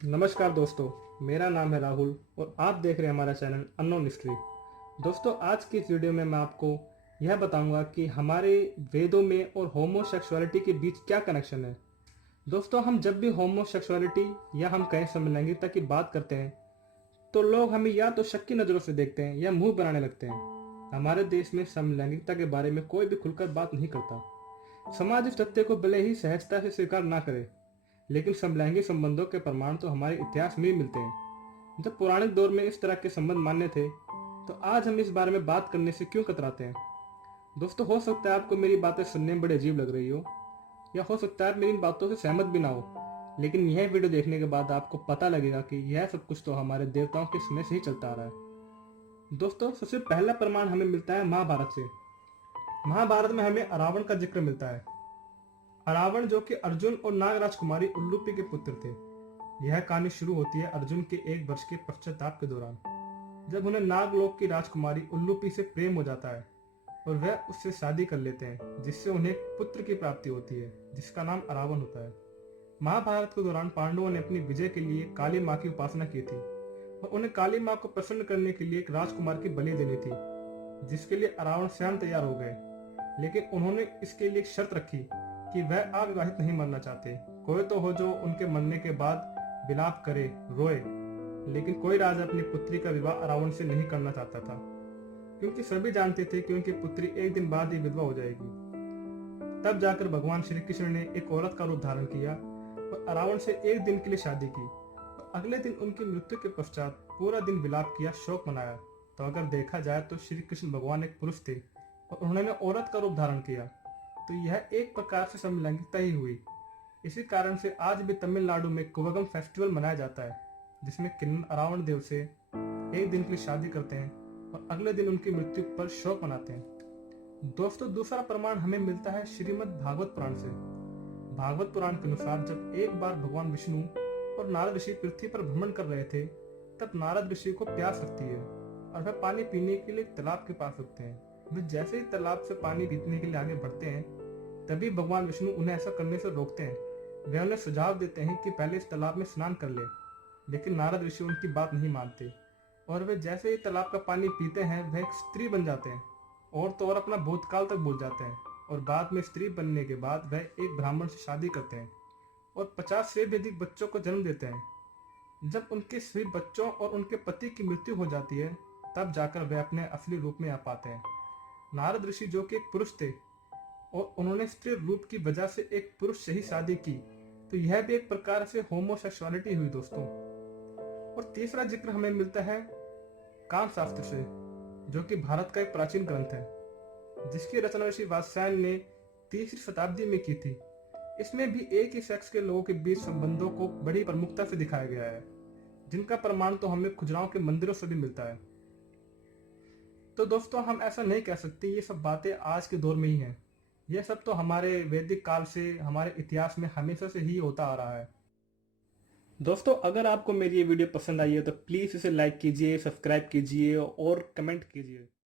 नमस्कार दोस्तों, मेरा नाम है राहुल और आप देख रहे हैं हमारा चैनल अननोन हिस्ट्री। दोस्तों, आज की इस वीडियो में मैं आपको यह बताऊंगा कि हमारे वेदों में और होमोसेक्सुअलिटी के बीच क्या कनेक्शन है। दोस्तों, हम जब भी होमोसेक्सुअलिटी या हम कहें समलैंगिकता की बात करते हैं तो लोग हमें या तो शक की नज़रों से देखते हैं या मुंह बनाने लगते हैं। हमारे देश में समलैंगिकता के बारे में कोई भी खुलकर बात नहीं करता। समाज इस तथ्य को भले ही सहजता से स्वीकार ना करे, लेकिन समलैंगिक संबंधों के प्रमाण तो हमारे इतिहास में ही मिलते हैं। जब पौराणिक दौर में इस तरह के संबंध मान्य थे, तो आज हम इस बारे में बात करने से क्यों कतराते हैं। दोस्तों, हो सकता है आपको मेरी बातें सुनने में बड़ी अजीब लग रही हो, या हो सकता है आप मेरी इन बातों से सहमत भी ना हो, लेकिन यह वीडियो देखने के बाद आपको पता लगेगा कि यह सब कुछ तो हमारे देवताओं के समय से ही चलता आ रहा है। दोस्तों, सबसे पहला प्रमाण हमें मिलता है महाभारत से। महाभारत में हमें अरावण का जिक्र मिलता है। अरावण जो कि अर्जुन और नाग राजकुमारी उल्लूपी के पुत्र थे। यह कहानी शुरू होती है अर्जुन के 1 वर्ष के पश्चाताप के दौरान, जब उन्हें नागलोक की राजकुमारी उल्लूपी से प्रेम हो जाता है और वह उससे शादी कर लेते हैं, जिससे उन्हें पुत्र की प्राप्ति होती है जिसका नाम अरावण होता है। महाभारत के दौरान पांडवों ने अपनी विजय के लिए काली माँ की उपासना की थी और उन्हें काली माँ को प्रसन्न करने के लिए एक राजकुमार की बलि देनी थी, जिसके लिए अरावण स्वयं तैयार हो गए। लेकिन उन्होंने इसके लिए एक शर्त रखी कि वह अविवाहित नहीं मरना चाहते। कोई तो हो जो उनके मरने के बाद विलाप करे, रोए, लेकिन कोई राजा अपनी पुत्री का विवाह अरावण से नहीं करना चाहता था, क्योंकि सभी जानते थे कि उनकी पुत्री एक दिन बाद ही विधवा हो जाएगी। तब जाकर भगवान श्री कृष्ण ने एक औरत का रूप धारण किया और अरावण से एक दिन के लिए शादी की और अगले दिन उनकी मृत्यु के पश्चात पूरा दिन विलाप किया, शोक मनाया। तो अगर देखा जाए तो श्री कृष्ण भगवान एक पुरुष थे और उन्होंने औरत का रूप धारण किया, तो यह एक प्रकार से समलैंगिकता ही हुई। इसी कारण से आज भी तमिलनाडु में कुवगम फेस्टिवल मनाया जाता है, जिसमें किन्नर अरावण देव से एक दिन के लिए शादी करते हैं और अगले दिन उनकी मृत्यु पर शोक मनाते हैं। दोस्तों, दूसरा प्रमाण हमें मिलता है श्रीमद् भागवत पुराण से। भागवत पुराण के अनुसार जब एक बार भगवान विष्णु और नारद ऋषि पृथ्वी पर भ्रमण कर रहे थे, तब नारद ऋषि को प्यास लगती है और वह पानी पीने के लिए तालाब के पास रुकते हैं। वे जैसे ही तालाब से पानी पीने के लिए आगे बढ़ते हैं, तभी भगवान विष्णु उन्हें ऐसा करने से रोकते हैं। वे उन्हें सुझाव देते हैं कि पहले इस तालाब में स्नान कर ले, लेकिन नारद ऋषि उनकी बात नहीं मानते और वे जैसे ही तालाब का पानी पीते हैं, वह एक स्त्री बन जाते हैं और तो और अपना भूतकाल तक भूल जाते हैं। और बाद में स्त्री बनने के बाद वह एक ब्राह्मण से शादी करते हैं और 50 से भी अधिक बच्चों को जन्म देते हैं। जब उनके सभी बच्चों और उनके पति की मृत्यु हो जाती है, तब जाकर वे अपने असली रूप में आ पाते हैं। नारद ऋषि जो कि एक पुरुष थे और उन्होंने स्त्री रूप की वजह से एक पुरुष से ही शादी की, तो यह भी एक प्रकार से होमोसेक्सुअलिटी हुई दोस्तों। और तीसरा जिक्र हमें मिलता है काम शास्त्र से, जो कि भारत का एक प्राचीन ग्रंथ है, जिसकी रचना ऋषि वात्स्यायन ने 3वीं शताब्दी में की थी। इसमें भी एक ही सेक्स के लोगों के बीच संबंधों को बड़ी प्रमुखता से दिखाया गया है, जिनका प्रमाण तो हमें खुजराओं के मंदिरों से भी मिलता है। तो दोस्तों, हम ऐसा नहीं कह सकते ये सब बातें आज के दौर में ही हैं। यह सब तो हमारे वैदिक काल से, हमारे इतिहास में हमेशा से ही होता आ रहा है। दोस्तों, अगर आपको मेरी ये वीडियो पसंद आई है तो प्लीज़ इसे लाइक कीजिए, सब्सक्राइब कीजिए और कमेंट कीजिए।